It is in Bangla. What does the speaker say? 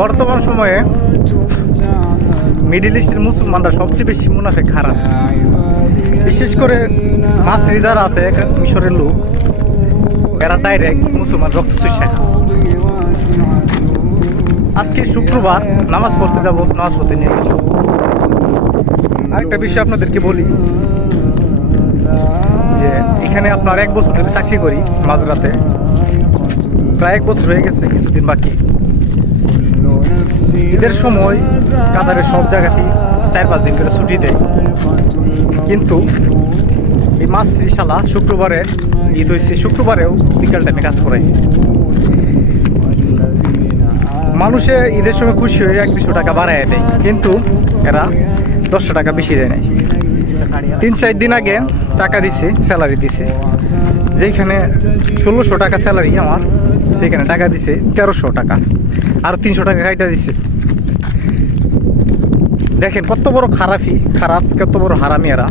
বর্তমান সময়ে মিডিল ইস্টের মুসলমানরা সবচেয়ে বেশি মুনাফেক খারাপ, বিশেষ করে মাসরি যারা আছে মিশরের লোক, এরা ডাইরেক্ট মুসলমান রক্ত চুষে খায়। আজকে শুক্রবার নামাজ পড়তে যাব, নামাজ পড়তে নিয়ে গেল। আরেকটা বিষয় আপনাদেরকে বলি যে এখানে আপনার 1 বছর ধরে চাকরি করি মাঝরাতে, প্রায় 1 বছর হয়ে গেছে, কিছুদিন বাকি। ঈদের সময় কাতারের সব জায়গাতেই 4-5 দিন করে ছুটি দেয়, কিন্তু এই মাসরি শালা শুক্রবারে ঈদ হয়েছে, শুক্রবারেও বিকাল টাইমে কাজ করাইছে। মানুষে ঈদের সময় খুশি হয়ে 100-200 টাকা বাড়ায় দেয়, কিন্তু এরা 10 টাকা বেশি দেয় নাই। 3-4 দিন আগে টাকা দিছে, স্যালারি দিছে, যেখানে 1600 টাকা স্যালারি আমার, সেখানে টাকা দিছে 1300 টাকা, আর 300 টাকা কাইটা দিছে। দেখেন কত বড় খারাপ, কত বড় হারামি এরা।